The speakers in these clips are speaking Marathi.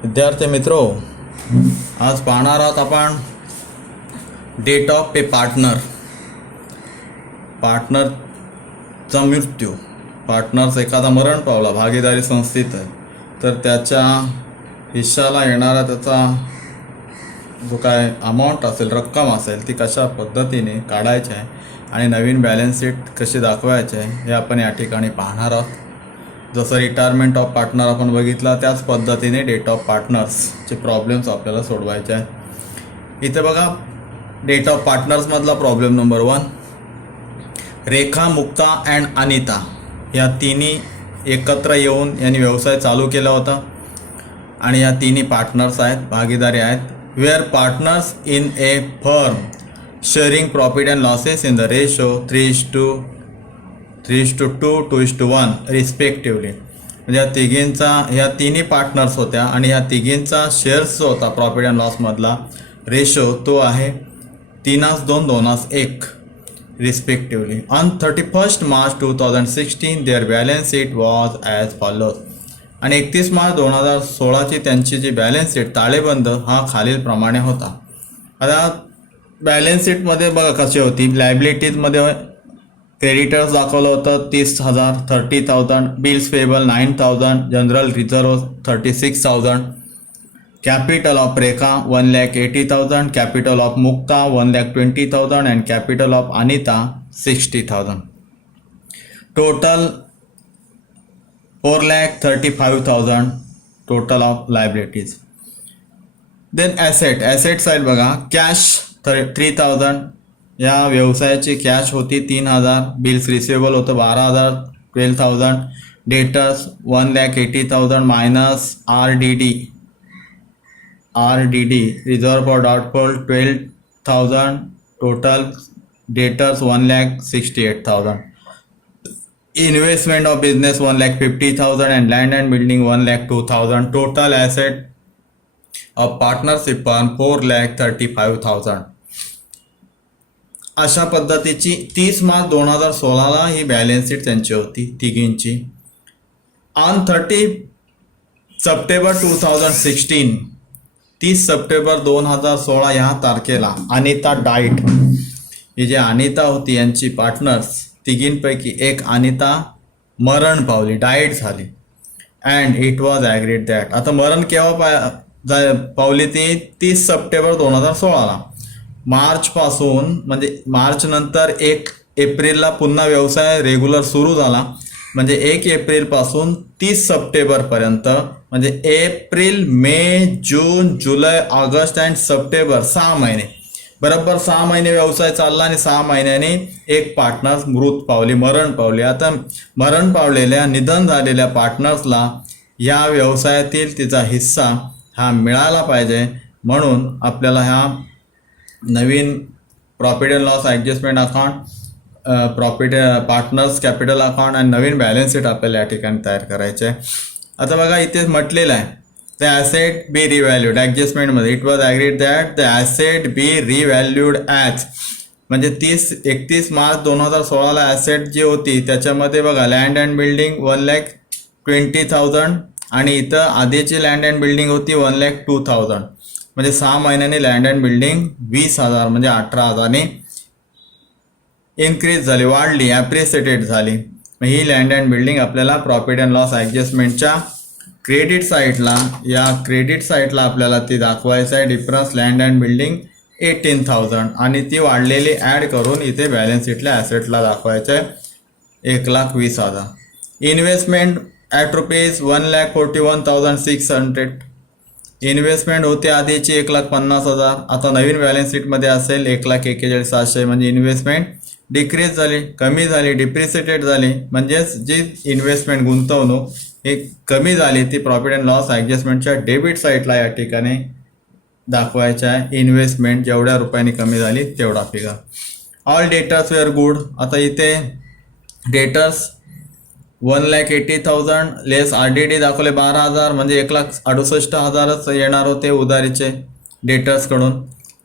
विद्यार्थी मित्रो, आज पाहणार आहोत आपण डेट ऑफ ए पार्टनरचा मृत्यू. पार्टनर्स एखादा मरण पावला, भागीदारी संस्थेत आहे, तर त्याच्या हिश्शाला येणारा त्याचा जो काय अमाऊंट असेल, रक्कम असेल, ती कशा पद्धतीने काढायची आहे आणि नवीन बॅलन्स शीट कशी दाखवायची आहे हे आपण या ठिकाणी पाहणार आहोत. जसं रिटायरमेंट ऑफ पार्टनर आपण बघितला, त्याच पद्धतीने डेट ऑफ पार्टनर्सचे प्रॉब्लेम्स आपल्याला सोडवायचे आहे. इथे बघा, डेट ऑफ पार्टनर्समधला problem number 1, Rekha, Mukta and Anita या तिन्ही एकत्र येऊन यांनी व्यवसाय चालू केला होता आणि या तिन्ही पार्टनर्स आहेत, भागीदारी आहेत. Were partners in a firm sharing profit and losses in the ratio 3:2, 2:1 respectively. म्हणजे ह्या तिन्ही पार्टनर्स होत्या आणि ह्या तिघींचा शेअर्स जो होता प्रॉफिट अँड लॉसमधला रेशो तो आहे 3:2, 2:1 respectively. On 31 March 2016 there balance sheet was as follows. आणि 31 मार्च 2016ची त्यांची जी बॅलन्स शीट ताळेबंद हा खालीलप्रमाणे होता. आता बॅलन्स शीटमध्ये बघा कशी होती. लायबिलिटीजमध्ये क्रेडिटर्स दाखवलं होतं 30,000, 30,000, bills payable 9,000, general reserve 36,000, capital of Rekha 1,80,000, capital of Mukta 1,20,000 and capital of Anita 60,000. Total 4,35,000 total of liabilities. Then asset side बघा, कॅश 3,000, या व्यवसायाची कॅश होती 3,000, बिल्स रिसिवेबल होतं 12,000, 12,000, debtors 1,80,000 minus RDD reserve for doubtful 12,000, total debtors 1,68,000. Investment of business 1,50,000 and land and building 1,02,000. Total asset of partnership firm 4,35,000. अशा पद्धतीची 30 मार्च 2016ला ही बॅलन्स शीट त्यांची होती तिघींची. ऑन 30 सप्टेंबर 2016, 30 सप्टेंबर 2016 ह्या तारखेला अनिता डाईट. ही जी अनिता होती यांची पार्टनर्स तिघींपैकी एक अनिता मरण पावली, डाईट झाली. And it was agreed that. आता मरण केव्हा पावली ती 30 सप्टेंबर 2016ला. मार्चपासून म्हणजे मार्च नंतर 1 एप्रिलला पुन्हा व्यवसाय रेग्युलर सुरू झाला. म्हणजे 1 एप्रिलपासून 30 सप्टेंबरपर्यंत म्हणजे April, may, June, July, August and September 6 महिने, बरोबर 6 महिने व्यवसाय चालला आणि 6 महिन्यांनी एक पार्टनर्स मरण पावली. आता मरण पावलेल्या, निधन झालेल्या पार्टनर्सला या व्यवसायातील तिचा हिस्सा हा मिळाला पाहिजे. म्हणून आपल्याला ह्या नवीन profit and loss adjustment account, profit partners capital account आणि नवीन बॅलन्स शीट आपल्याला या ठिकाणी तयार करायचे आहे. आता बघा इथे म्हटलेलं आहे, द ॲसेट बी रिव्हॅल्यूड. ॲडजस्टमेंटमध्ये it was agreed that the asset be revalued as. म्हणजे 31 मार्च 2016ला ॲसेट जी होती त्याच्यामध्ये बघा, लँड अँड बिल्डिंग 1,20,000 आणि इथं आधीची लँड अँड बिल्डिंग होती 1,02,000. म्हणजे 6 महिन्यांनी लँड अँड बिल्डिंग 20,000 म्हणजे 18,000 इन्क्रीज झाली, वाढली, ॲप्रिसिएटेड झाली. ही लँड अँड बिल्डिंग आपल्याला प्रॉफिट अँड लॉस ॲडजस्टमेंटच्या क्रेडिट साईडला आपल्याला ती दाखवायचं आहे. डिफरन्स लँड अँड बिल्डिंग 18,000 आणि ती वाढलेली ॲड करून इथे बॅलन्स शीटला ॲसेटला दाखवायचं आहे 1,20,000. Investment at rupees 1,41,600. इन्व्हेस्टमेंट होते आधीची 1,50,000, आता नवीन बॅलन्स शीटमध्ये असेल 1,41,700. म्हणजे इन्व्हेस्टमेंट डिक्रीज झाली, कमी झाली, डिप्रिसिएटेड झाली. म्हणजेच जी इन्व्हेस्टमेंट गुंतवणूक हे कमी झाली ती प्रॉफिट अँड लॉस ॲडजस्टमेंटच्या डेबिट साईडला या ठिकाणी दाखवायचं आहे. इन्व्हेस्टमेंट जेवढ्या रुपयांनी कमी झाली तेवढा figure. All debtors were good. आता इथे डेटर्स 1,80,000 लेस RDD दाखवले 12,000 म्हणजे 1,68,000च येणार होते उधारीचे डेटर्सकडून.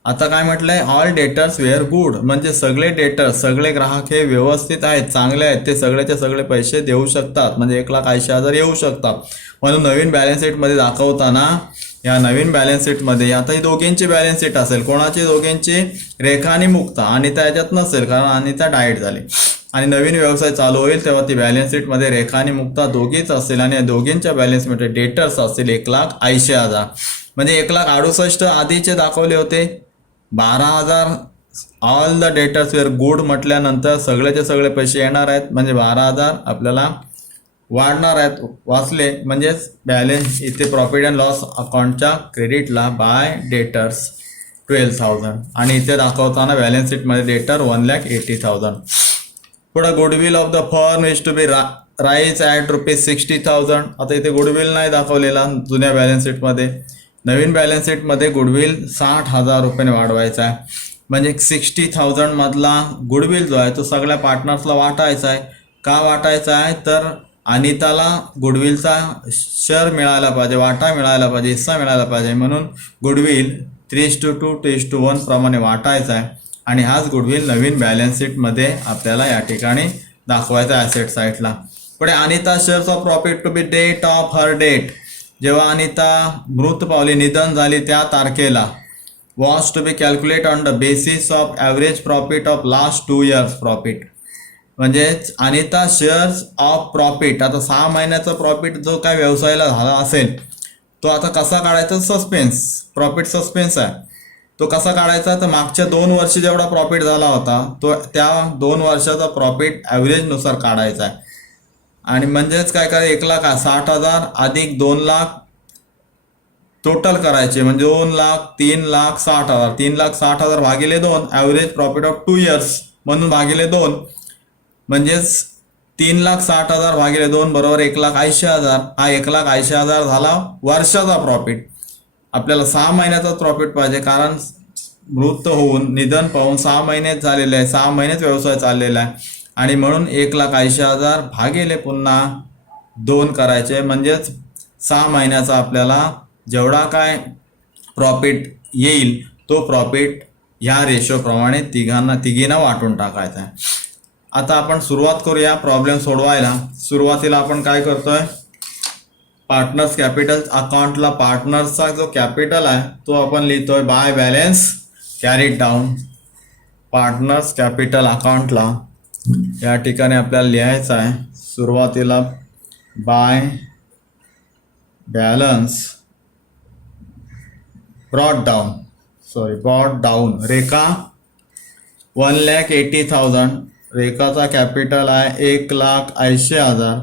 आता काय म्हटलंय, ऑल डेटर्स वेअर गुड, म्हणजे सगळे डेटर्स, सगळे ग्राहक हे व्यवस्थित आहेत, चांगले आहेत, ते सगळेचे सगळे पैसे देऊ शकतात, म्हणजे 1,80,000 येऊ शकतात. म्हणून नवीन बॅलन्स शीटमध्ये दाखवताना या नवीन बॅलन्स शीटमध्ये आता ही दोघींची बॅलन्स शीट असेल. कोणाची? दोघींची, रेखा आणि मुक्ता. अनिता याच्यात नसेल कारण अनिता डाएट झाली. आणि नवीन व्यवसाय चालू होईल तेव्हा ती बॅलन्स शीटमध्ये रेखा आणि मुक्ता दोघीच असतील आणि या दोघींच्या बॅलन्स शीटमध्ये डेटर्स असतील 1,80,000. म्हणजे 1,68,000 आधीचे दाखवले होते, 12,000 all the debtors were good म्हटल्यानंतर सगळेचे सगळे पैसे येणार आहेत, म्हणजे 12,000 आपल्याला वाढणार आहेत. वाचले म्हणजेच बॅलन्स इथे प्रॉफिट अँड लॉस अकाउंटच्या क्रेडिटला बाय डेटर्स 12,000 आणि इथे दाखवताना बॅलन्स शीटमध्ये डेटर 1,80,000. पुढं goodwill of the firm is to be raise at ₹60,000. आता इथे गुडविल नाही दाखवलेला जुन्या बॅलन्स शीटमध्ये. नवीन बॅलन्स शीटमध्ये गुडविल 60,000 रुपयाने वाढवायचा आहे. म्हणजे 60,000 मधला गुडविल जो आहे तो सगळ्या पार्टनर्सला वाटायचा आहे. का वाटायचा आहे? तर अनिताला गुडविलचा शेअर मिळायला पाहिजे, वाटा मिळायला पाहिजे, हिस्सा मिळायला पाहिजे, म्हणून गुडविल 3:2, 3:1 प्रमाणे वाटायचा आहे. आणि हाच गुडविल नवीन बॅलन्स शीटमध्ये आपल्याला या ठिकाणी दाखवायचा ॲसेट साईडला. पुढे Anita shares of profit to be date of her date, जेव्हा अनिता मृत पावली, निधन झाली त्या तारखेला, was to be calculate on the basis of average profit of last 2 years profit. म्हणजेच अनिता शेअर्स ऑफ प्रॉफिट, आता 6 महिन्याचा प्रॉफिट जो काय व्यवसायाला झाला असेल तो आता कसा काढायचा? सस्पेन्स, प्रॉफिट सस्पेन्स आहे. तो कसा काढायचा? तर मागच्या 2 वर्षी जेवढा प्रॉफिट झाला होता तो त्या 2 वर्षाचा प्रॉफिट ॲव्हरेजनुसार काढायचा आहे. आणि म्हणजेच काय करायचं, 1,60,000 अधिक 2,00,000 टोटल करायचे, म्हणजे 2,00,000, 3,60,000, 3,60,000 भागिले 2, ॲव्हरेज प्रॉफिट ऑफ 2 years म्हणून भागिले 2, म्हणजेच 3,60,000 भागिले 2 बरोबर 1,80,000. हा 1,80,000 झाला वर्षाचा प्रॉफिट. आपल्याला 6 महिन्याचा प्रॉफिट पाहिजे, कारण मृत होऊन, निधन पाहून 6 महिनेच झालेले आहे, 6 महिनेच व्यवसाय चाललेला आहे. आणि म्हणून 1,80,000 भागिले पुन्हा 2 करायचे, म्हणजेच 6 महिन्याचा आपल्याला जेवढा काय प्रॉफिट येईल तो प्रॉफिट ह्या रेशोप्रमाणे तिघींना वाटून टाकायचा आहे. आता आपण सुरुवात करूया प्रॉब्लेम सोडवायला. सुरुवातीला आपण काय करतोय, पार्टनर्स कॅपिटल अकाउंटला पार्टनर्सचा जो कॅपिटल आहे तो आपण लिहितोय by balance carried down. Partners capital अकाउंटला या ठिकाणी आपल्याला लिहायचं आहे सुरुवातीला by balance brought down. Rekha 1,80,000, रेखाचा कॅपिटल आहे 1,80,000.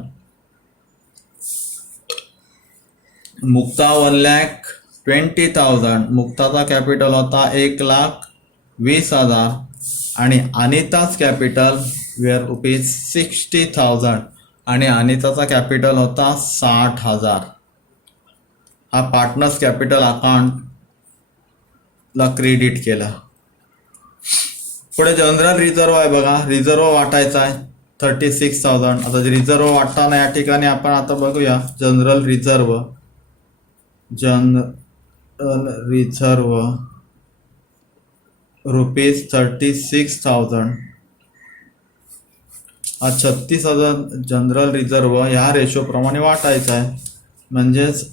मुक्ता 1,20,000, मुक्ताचा कॅपिटल होता 1,20,000. आणि अनिताच कॅपिटल वेअर ₹60,000 आणि अनिताचा कॅपिटल होता 60,000. हा पार्टनर्स कॅपिटल अकाउंटला क्रेडिट केला. पुढे जनरल रिझर्व आहे बघा, रिझर्व वाटायचा आहे 36,000. आता रिझर्व वाटताना या ठिकाणी आपण आता बघूया जनरल रिझर्व ₹36,000. हा 36,000 जनरल रिझर्व ह्या रेशोप्रमाणे वाटायचा आहे. म्हणजेच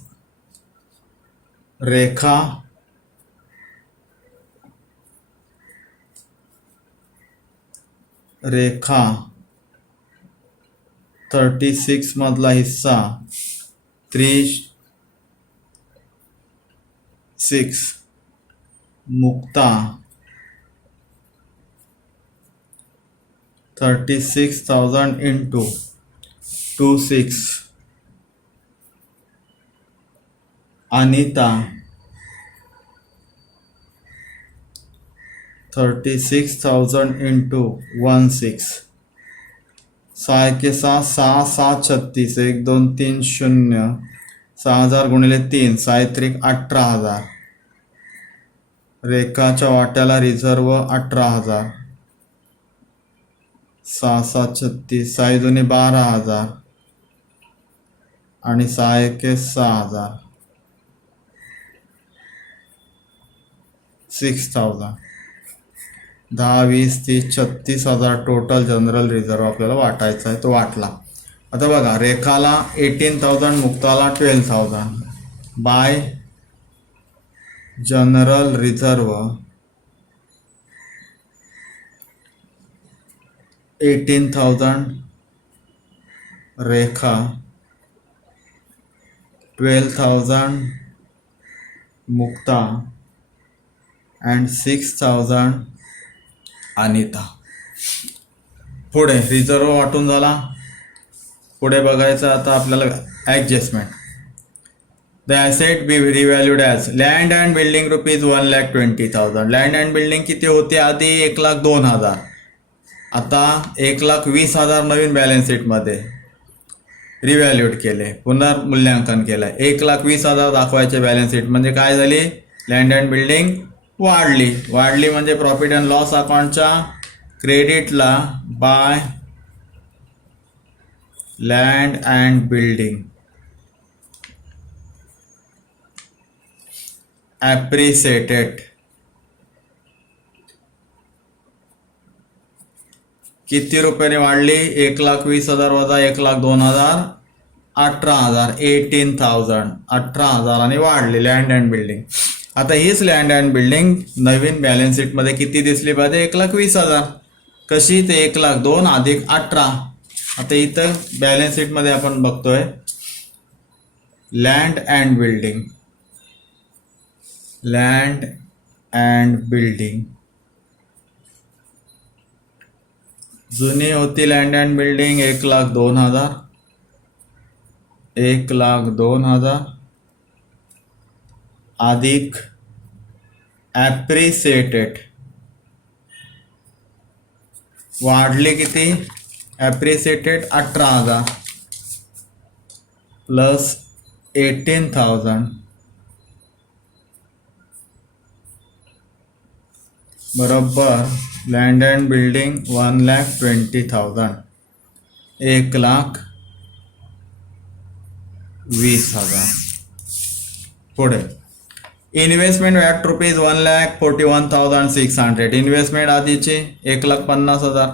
रेखा रेखा 36 मधला हिस्सा 3/6, मुक्ता 36,000 into 2/6, अनिता 36,000 into 1/6. 6 के 6, 6 7 36, 1 2 3 0, 6,000 गुणिले 3, 6 18,000. रेखाच्या वाट्याला रिझर्व 18,000, 6 7 36, 6 2 12,000 आणि 6 1 6,000. 6,000. 10, 20, 30, 36,000 टोटल जनरल रिझर्व आपल्याला वाटायचा आहे, तो वाटला. आता बघा, रेखाला 18,000, मुक्ताला 12,000. By general reserve 18,000 Rekha, 12,000 Mukta and 6,000 Anita. पुढे रिझर्व वाटून झाला. पुढे बघायचं आता आपल्याला adjustment. The asset be revalued as land and building rupees 1,20,000. Land and building किती होते आधी? 1,02,000. आता 1,20,000 नवीन बॅलन्स शीटमध्ये रिव्हॅल्यूड केले, पुनर्मूल्यांकन केलं. 1,20,000 दाखवायचे बॅलन्स शीट म्हणजे काय झाली? लँड अँड बिल्डिंग वाढली म्हणजे प्रॉफिट अँड लॉस अकाउंटच्या क्रेडिटला by land and building appreciated किती रुपयाने वाढली? 1,20,000 वजा 1,02,000, 18,000. 18,000 18,000 वाढली लँड अँड बिल्डिंग. आता हीच land and building Naveen balance शीटमध्ये किती दिसली पाहिजे? 1,20,000. कशी? ते 1,02,000 अधिक 18. आता इथं बॅलन्स शीटमध्ये आपण बघतोय लँड अँड बिल्डिंग जुनी होती लँड अँड बिल्डिंग 1,02,000. 1,02,000 अधिक ॲप्रिसिएटेड वाढले किती? ॲप्रिसिएटेड 18,000 प्लस 18,000 बरोबर लँड अँड बिल्डिंग 1,20,000. 1,20,000. पुढे इन्व्हेस्टमेंट ॲट रुपीज 1,41,600. इन्व्हेस्टमेंट आधीची 1,50,000.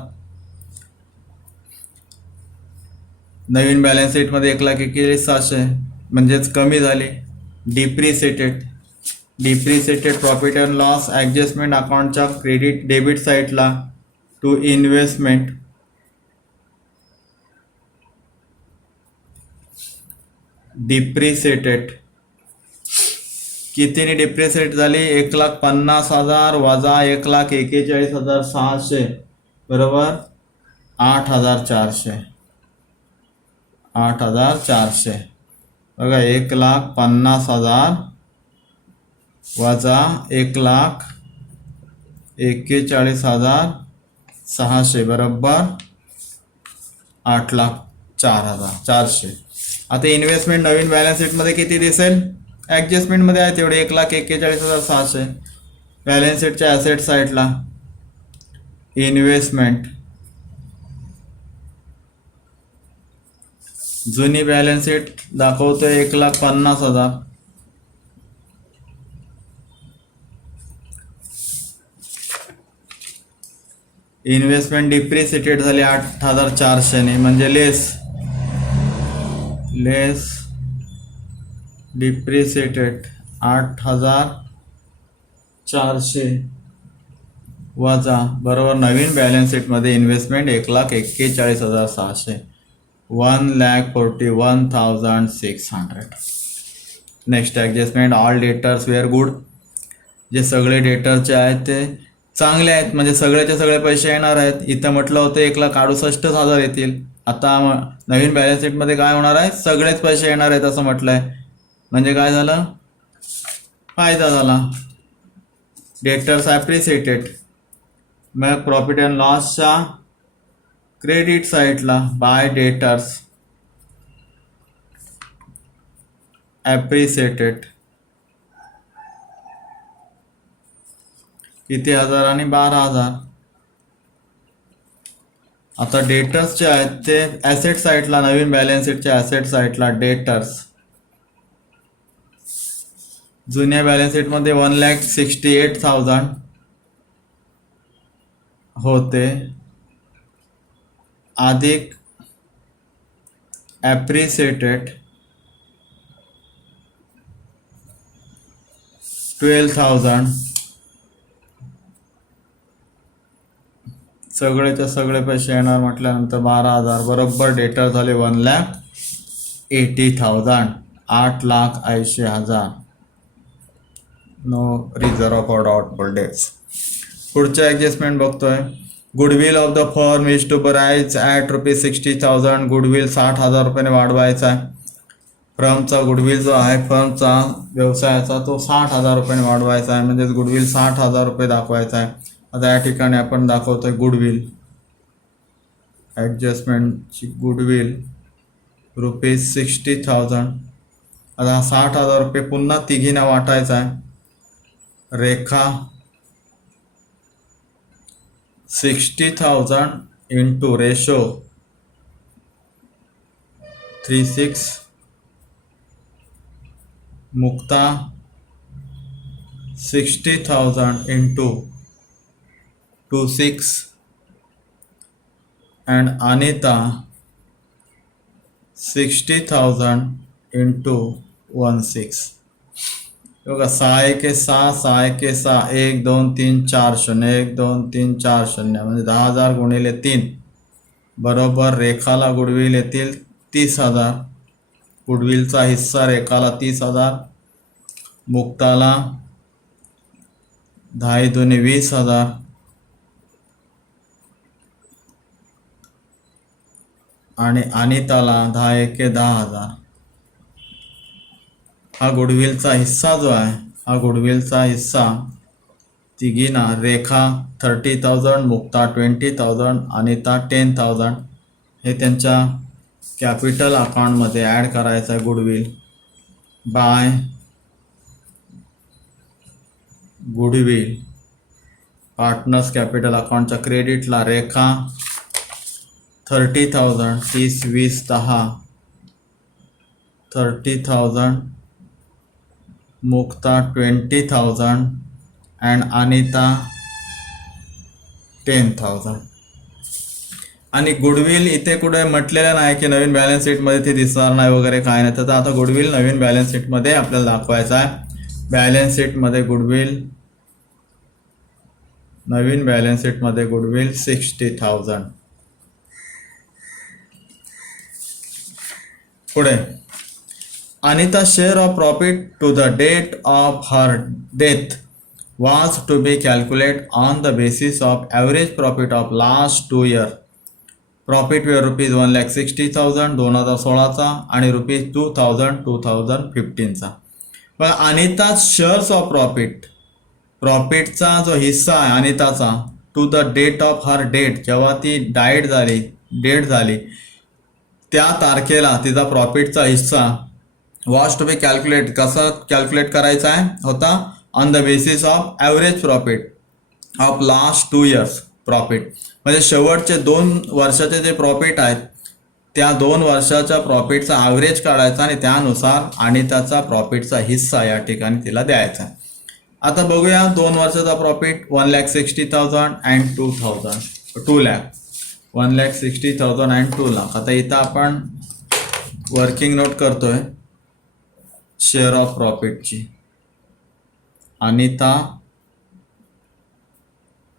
नवीन बॅलन्स शीटमध्ये 1,21,700 म्हणजेच कमी झाली. Depreciated profit and loss adjustment अकाउंटच्या क्रेडिट डेबिट साईडला टू इन्व्हेस्टमेंट डिप्रिसिएटेड कितीने डिप्रिसिएट झाली? 1,50,000 वजा 1,41,600 बरोबर 8,400. 8,400 बघा 1,50,000 वजा 1,41,600 बरोबर 8,04,400. आता इन्व्हेस्टमेंट नवीन बॅलन्स शीटमध्ये किती दिसेल? ॲडजस्टमेंटमध्ये आहे तेवढे 1,41,600. बॅलन्स शीटच्या ॲसेट साईडला इन्व्हेस्टमेंट जुनी बॅलन्स शीट दाखवतोय 1,50,000. इन्व्हेस्टमेंट डिप्रिसिएटेड झाली 8,400 म्हणजे लेस डिप्रिसिएटेड 8,400 वजा बरोबर नवीन बॅलन्स शीटमध्ये investment 1,41,600 1,41,600. Next adjustment all debtors were good. जे सगळे डेटरचे आहेत ते चांगले आहेत म्हणजे सगळेचे सगळे पैसे येणार आहेत. इथं म्हटलं होतं 1,68,000 येतील. आता नवीन बॅलन्स शीटमध्ये काय होणार आहे? सगळेच पैसे येणार आहेत असं म्हटलं आहे. म्हणजे काय झालं? फायदा झाला. डेटर्स ॲप्रिसिएटेड मग प्रॉफिट अँड लॉसच्या क्रेडिट साईडला बाय डेटर्स ॲप्रिसिएटेड किती हजारांनी? 12,000. आता डेटर्सचे आहेत ते ॲसेट साईडला नवीन बॅलन्स शीटच्या ॲसेट साईडला डेटर्स जुन्या बॅलन्स शीटमध्ये 1,68,000 होते अधिक ॲप्रिसिएटेड 12,000 सगळेचे सगळे पैसे येणार म्हटल्यानंतर 12,000 बरोबर डेटर झाले 1,80,000 8,80,000 no reserve for doubtful debts. पुढच्या ॲडजस्टमेंट बघतोय. Goodwill of the firm is to raise at ₹60,000 goodwill 60,000 रुपयाने वाढवायचा आहे. फर्मचा गुडविल जो आहे फर्मचा व्यवसायाचा तो 60,000 रुपयाने वाढवायचा आहे म्हणजेच गुडविल 60,000 रुपये दाखवायचा आहे. आता या ठिकाणी आपण दाखवतोय गुडविल ॲडजस्टमेंटची गुडविल ₹60,000. आता 60,000 रुपये पुन्हा तिघींना वाटायचा आहे. रेखा 60,000 into ratio 3:6 Mukta 60,000 into 2:6 and Anita 60,000 into 1:6. बघा 6 1 6 1 2 3 4 0 1 2 3 4 0 म्हणजे 10,000 गुणिले 3 बरोबर रेखाला गुडविल येतील 30,000. गुडविलचा हिस्सा रेखाला 30,000. मुक्ताला 10 दुने 20,000 आणि अनिताला 10 एके 10,000. हा गुडविलचा हिस्सा जो आहे हा गुडविलचा हिस्सा तिघींना रेखा 30,000 मुक्ता 20,000 अनिता 10,000 हे त्यांच्या कॅपिटल अकाउंटमध्ये ॲड करायचं आहे. Goodwill by goodwill partners capital अकाउंटच्या क्रेडिटला रेखा 30,000 30 20 10 30,000 मुक्ता 20,000 अँड अनिता 10,000. आणि गुडविल इथे कुठे म्हटलेलं नाही की नवीन बॅलन्स शीटमध्ये ते दिसणार नाही वगैरे काय नाही. तर आता गुडविल नवीन बॅलन्स शीटमध्ये आपल्याला दाखवायचा आहे. बॅलन्स शीटमध्ये गुडविल नवीन बॅलन्स शीटमध्ये गुडविल 60,000. पुढे Anita's share of profit to the date of her death was to be calculated on the basis of average profit of last 2 years. Profit were ₹1,60,000 2016चा आणि ₹2,000 2015चा. बघा अनिताज शेअर्स ऑफ प्रॉफिटचा जो हिस्सा आहे अनिताचा to the date of her date जेव्हा ती डेट झाली त्या तारखेला तिचा प्रॉफिटचा हिस्सा वॉज टू बी कॅल्क्युलेट कसं कॅल्क्युलेट करायचा आहे होता on the basis of average profit of last 2 years profit म्हणजे शेवटचे 2 वर्षाचे जे प्रॉफिट आहेत त्या 2 वर्षाच्या प्रॉफिटचा ॲव्हरेज काढायचा आणि त्यानुसार आणि त्याचा प्रॉफिटचा हिस्सा या ठिकाणी तिला द्यायचा. आता बघूया 2 वर्षाचा profit 1,60,000 and 2 lakh 1,60,000 and 2 lakh. आता इथं आपण वर्किंग नोट करतोय शेअर ऑफ प्रॉफिटची. अनिता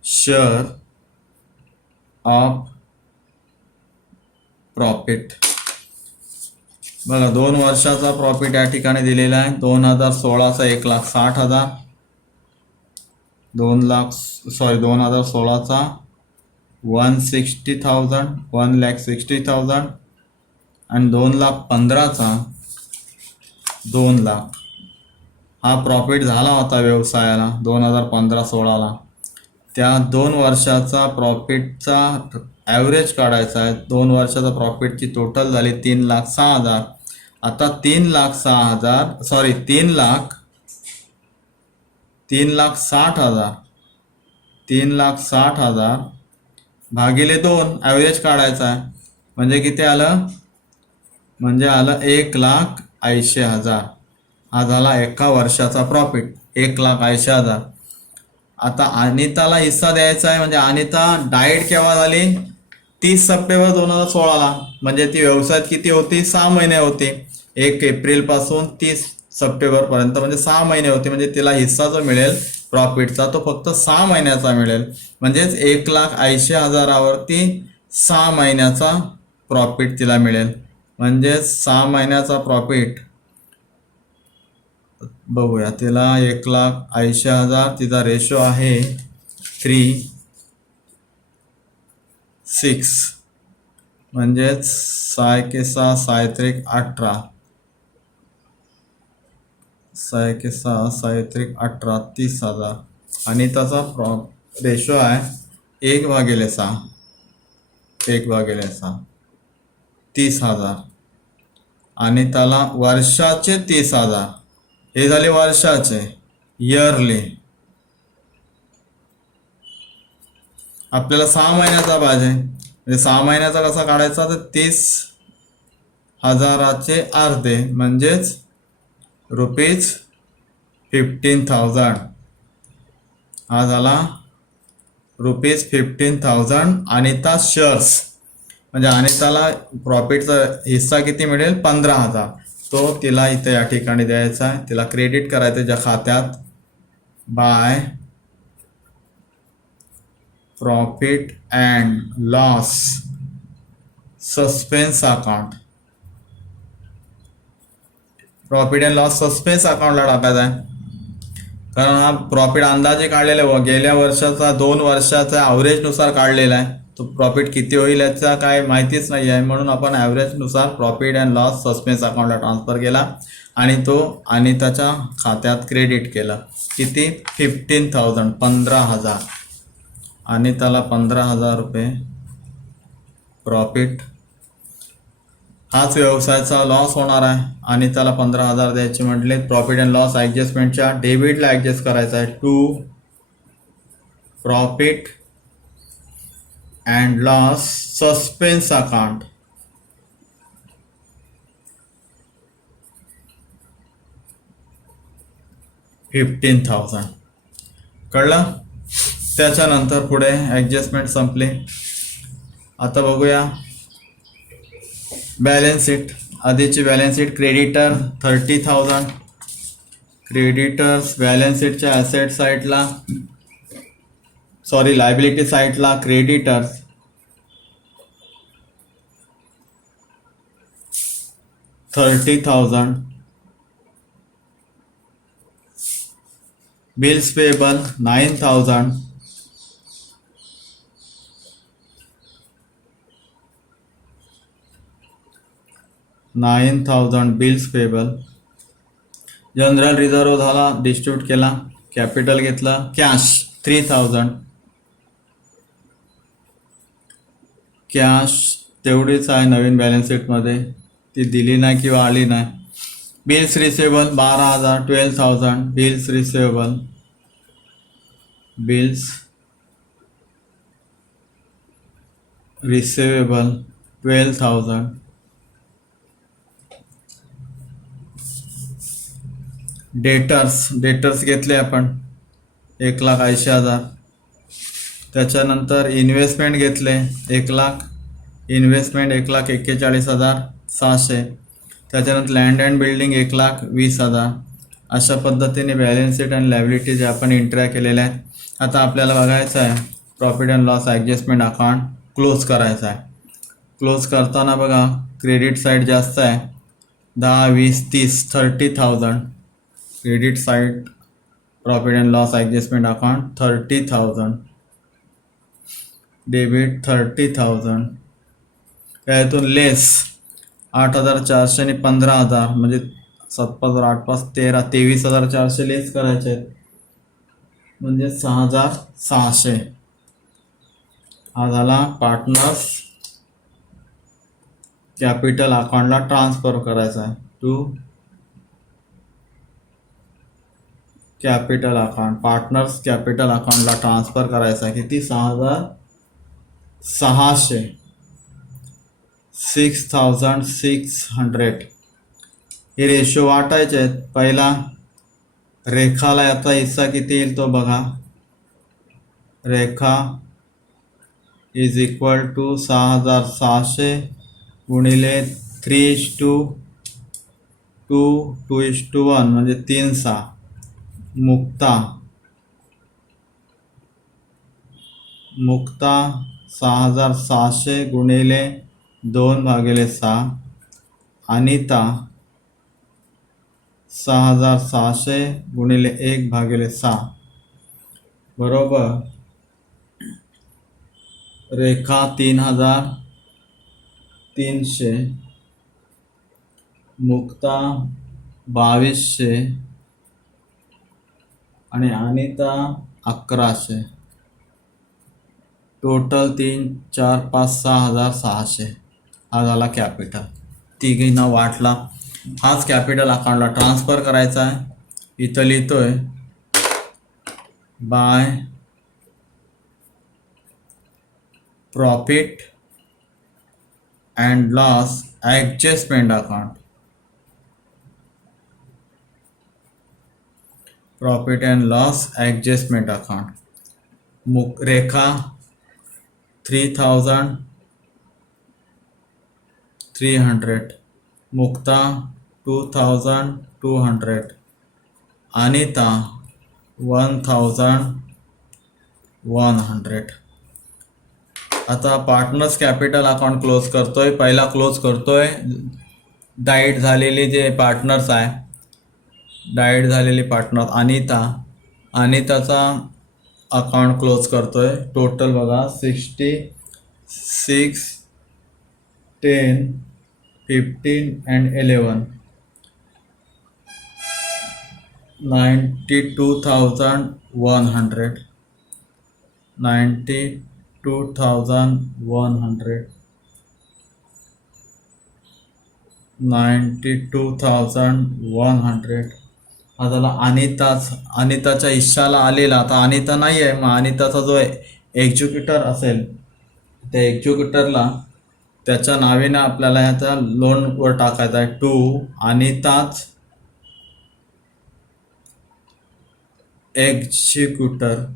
शेअर ऑफ प्रॉफिट बघा 2 वर्षाचा प्रॉफिट या ठिकाणी दिलेला आहे. 2016चा 1,60,000 2016चा 1,60,000 आणि 2015चा 2 लाख. हा प्रॉफिट झाला होता व्यवसायाला 2015-16ला. त्या 2 वर्षाचा प्रॉफिटचा ॲव्हरेज काढायचा आहे. 2 वर्षाचा प्रॉफिटची टोटल झाली 3,06,000. आता 3,60,000 भागिले 2 ॲव्हरेज काढायचा आहे म्हणजे किती आलं म्हणजे आलं 1,80,000. हा झाला एका वर्षाचा प्रॉफिट 1,80,000. आता अनिताला हिस्सा द्यायचा आहे, म्हणजे अनिता डाएट केव्हा झाली? 30 सप्टेंबर 2016ला. म्हणजे ती व्यवसायात किती होती? 6 महिने होती. 1 एप्रिल पासून 30 सप्टेंबर पर्यंत, म्हणजे 6 महिने होते. म्हणजे तिला हिस्सा जो मिळेल प्रॉफिटचा तो फक्त 6 महिन्याचा मिळेल. म्हणजेच 1,80,000वरती 6 महिन्याचा प्रॉफिट तिला मिळेल. म्हणजेच 6 महिन्याचा प्रॉफिट बघूया. तिला 1,80,000, तिचा रेशो आहे 3:6. म्हणजेच 6 के 6 6 त्रिक 18, 6 के 6 6 त्रिक 18, 30,000. आणि त्याचा रेशो आहे 1/6, 1/6, 30,000. आणि त्याला वर्षाचे 30,000. हे झाले वर्षाचे, इयरली. आपल्याला 6 महिन्याचा पाहिजे. म्हणजे 6 महिन्याचा कसा काढायचा? तर 30,000चे अर्धे म्हणजेच ₹15,000. हा झाला ₹15,000 अनिता शेअर्स. म्हणजे अनिताला प्रॉफिटचा हिस्सा किती मिळेल? 15,000. तो तिला इथे या ठिकाणी द्यायचा आहे. तिला क्रेडिट करायचं ज्या खात्यात bye profit and loss suspense account. Profit and loss suspense अकाउंटला टाकायचा आहे. कारण हा प्रॉफिट अंदाजे काढलेला आहे, गेल्या वर्षाचा 2 वर्षाचा ॲव्हरेजनुसार काढलेला आहे. तो प्रॉफिट किती होईल याचा काय माहितीच नाही आहे. म्हणून आपण ॲव्हरेजनुसार प्रॉफिट अँड लॉस सस्पेन्स अकाउंटला ट्रान्सफर केला आणि तो अनिताच्या खात्यात क्रेडिट केला. किती? 15,000, 15,000. अनिताला 15,000 रुपये प्रॉफिट. हाच व्यवसायाचा लॉस होणार आहे. आणि त्याला 15,000 द्यायचे म्हटले. प्रॉफिट अँड लॉस ॲडजस्टमेंटच्या डेबिटला ॲडजस्ट करायचा आहे. To profit and loss suspense account. $15,000. कळलं? त्याच्यानंतर पुढे ॲडजस्टमेंट संपले. आता बघूया बॅलन्स शीट. आधीची balance sheet. Creditor 30,000. Creditors balance शीटच्या ॲसेट साईडला, सॉरी लायबिलिटी साईडला creditors 30,000. Bills payable 9,000. Bills payable. General reserve झाला, डिस्ट्रीब्यूट केला. कॅपिटल घेतलं. कॅश 3,000. कॅश तेवढीच आहे नवीन बॅलन्स शीटमध्ये, ती दिली नाही किंवा आली नाही. Bills receivable 12,000, 12,000. Bills receivable, bills receivable 12,000. Debtors घेतले आपण 1,80,000. त्याच्यानंतर इन्व्हेस्टमेंट घेतले 1 लाख. इन्व्हेस्टमेंट 1,41,600. त्याच्यानंतर लँड अँड बिल्डिंग 1,20,000. अशा पद्धतीने बॅलन्स शीट आणि लायबिलिटी जे आपण एंट्र्या केलेल्या आहेत. आता आपल्याला बघायचं आहे profit and loss adjustment account close करायचं आहे. क्लोज करताना बघा क्रेडिट साईड जास्त आहे, 10, 20, 30, 30,000. Credit side profit and loss adjustment account 30,000. Debit 30,000. यातून लेस 8,400 आणि 15,000 म्हणजे 7,8,13 23,400 लेस करायचे आहेत, म्हणजे 6,600. हा झाला पार्टनर्स कॅपिटल अकाउंटला ट्रान्सफर करायचा आहे. To capital account, partners capital अकाउंटला ट्रान्सफर करायचा आहे. किती? 6,600. 6,600. हे रेशो वाटायचे आहेत. पहिला रेखाला याचा हिस्सा किती येईल तो बघा. रेखा इज इक्वल टू 6600 गुणिले 3:2 2:1 म्हणजे 3/6. मुक्ता 6600 गुणिले 2/6. अनिता 6600 गुणिले 1/6 बरोबर. रेखा 3300, मुक्ता 2200 आणि अनिता 1100. टोटल 3 4 5 6600 हा झाला कॅपिटल. तिघींना वाटला. हाच कॅपिटल अकाउंटला ट्रान्सफर करायचा आहे. इथं लिहितोय by profit and loss adjustment account. Profit and loss adjustment account. Rekha 3300, Mukta 2200, Anita 1100. आता पार्टनर्स कॅपिटल अकाउंट क्लोज करतोय. पहिला क्लोज करतोय डाईट झालेली जे पार्टनर्स आहे, डाईट झालेली पार्टनर अनिताचा अकाउंट क्लोज करतोय. टोटल बघा 66 10 15 and 11 92,100 92,100 हा झाला अनिताच्या हिश्शाला आलेला. आता अनिता नाही आहे, मग अनिताचा जो एक्झिक्युटर असेल त्या एक्झिक्युटरला त्याच्या नावेनं आपल्याला ह्याचा लोनवर टाकायचा आहे. टू अनिताच एक्झिक्युटर्स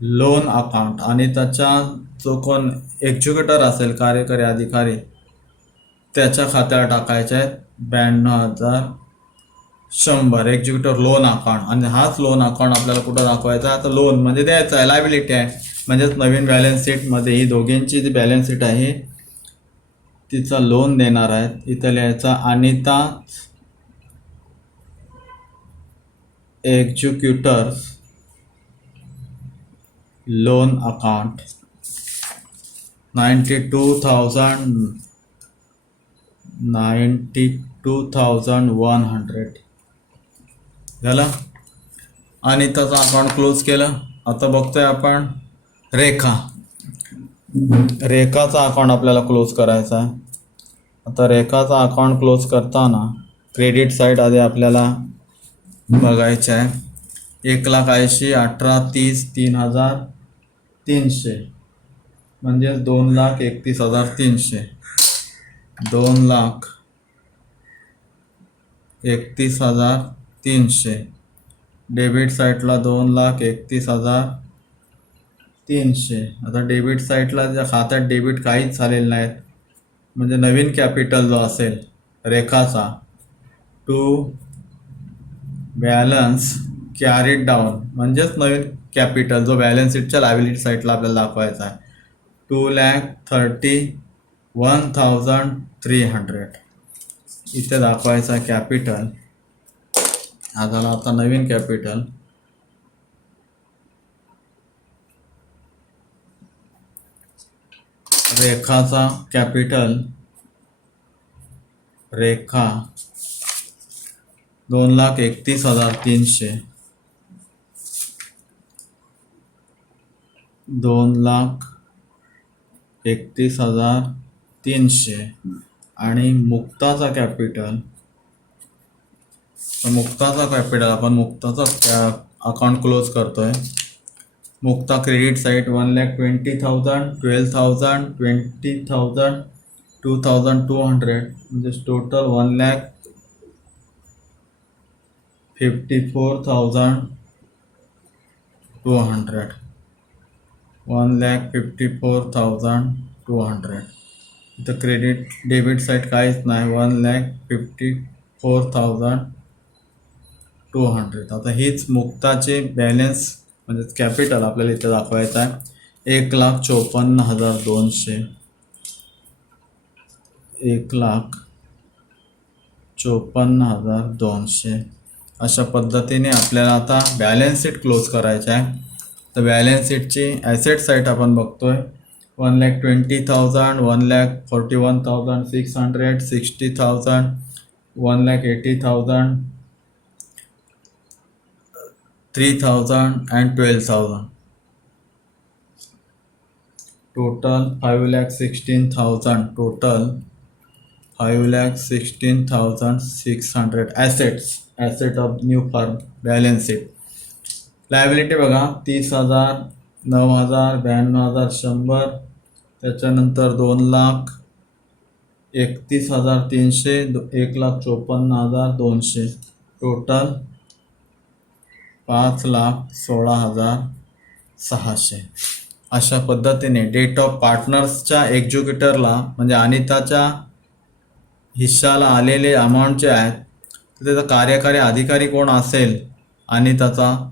लोन अकाउंट. अनिताचा जो कोण एक्झिक्युटर असेल कार्यकारी अधिकारी त्याच्या खात्याला टाकायचे आहेत 92,100 एक्झिक्युटर लोन अकाउंट. आणि हाच लोन अकाउंट आपल्याला कुठं दाखवायचा आहे. आता लोन म्हणजे द्यायचा आहे, लायबिलिटी आहे. म्हणजेच नवीन बॅलन्स शीटमध्ये ही दोघींची जी बॅलन्स शीट आहे तिचा लोन देणार आहेत. इथं लिहायचा अनिता एक्झिक्युटर्स लोन अकाउंट 92,100 झालं. अनिताचं अकाउंट क्लोज केलं. आता बघतोय आपण रेखाचा अकाउंट आपल्याला क्लोज करायचा आहे. आता रेखाचा अकाउंट क्लोज करताना क्रेडिट साईड आधी आपल्याला बघायचं आहे. 1,80,000 18,30 3,300 म्हणजेच 2,31,300 2,31,300. डेबिट साईडला 2,31,300. आता डेबिट साईडला ज्या खात्यात डेबिट काहीच झालेलं नाहीत म्हणजे नवीन कॅपिटल जो असेल रेखाचा टू बॅलन्स कॅरीड डाऊन म्हणजेच नवीन कॅपिटल जो बॅलन्स शीटच्या लायबिलिटी साईडला आपल्याला दाखवायचा आहे 2,31,300 इथे दाखवायचा कॅपिटल. हा झाला आता नवीन कॅपिटल. रेखाचा कॅपिटल रेखा 2,31,300 2,31,300 आणि मुक्ताचा कॅपिटल आपण मुक्ताचा अकाउंट क्लोज करतोय. मुक्ता क्रेडिट साईट 1,20,000, 12,000, 20,000, 2,200 म्हणजे टोटल 1,54,200. 1,54,200. इथं क्रेडिट डेबिट साईट काहीच नाही. 1,54,200. आता हीच मुक्ताचे बॅलन्स म्हणजे कॅपिटल आपल्याला इथं दाखवायचं आहे. 1,54,200. 1,54,200 अशा पद्धतीने आपल्याला आता बॅलन्स शीट क्लोज करायचं आहे. तर बॅलन्स शीटची ॲसेट साईट आपण बघतोय. 1,20,000, 1,41,600, 60,000, 1,80,000, 3,000 and 12,000. Total 5,16,000. Total 5,16,600 assets. Asset of new firm. Balance sheet. Liability बघा 30,000, 9,000, 92,000, 100. त्याच्यानंतर 2,31,300, 1,54,200. टोटल 5,16,600. अशा पद्धतीने डेट ऑफ पार्टनर्सच्या एक्झिक्युटरला म्हणजे अनिताच्या हिश्शाला आलेले अमाऊंट जे आहेत तर त्याचा कार्यकारी अधिकारी कोण असेल अनिताचा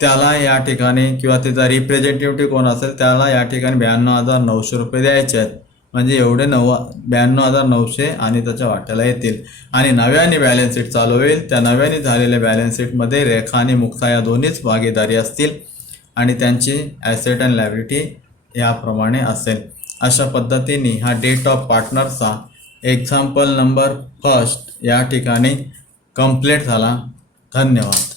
त्याला या ठिकाणी किंवा त्याचा रिप्रेझेंटेटिव्ह कोण असेल त्याला या ठिकाणी 92,900 रुपये द्यायचे आहेत. म्हणजे एवढे 92,900 अनिताच्या वाट्याला येतील. आणि नव्याने बॅलन्स शीट चालू होईल. त्या नव्याने झालेल्या बॅलन्स शीटमध्ये रेखा आणि मुक्ता या दोन्हीच भागीदारी असतील आणि त्यांची ॲसेट अँड लायबिलिटी याप्रमाणे असेल. अशा पद्धतीने हा डेट ऑफ पार्टनरचा एक्झाम्पल नंबर 1 या ठिकाणी कंप्लीट झाला. धन्यवाद.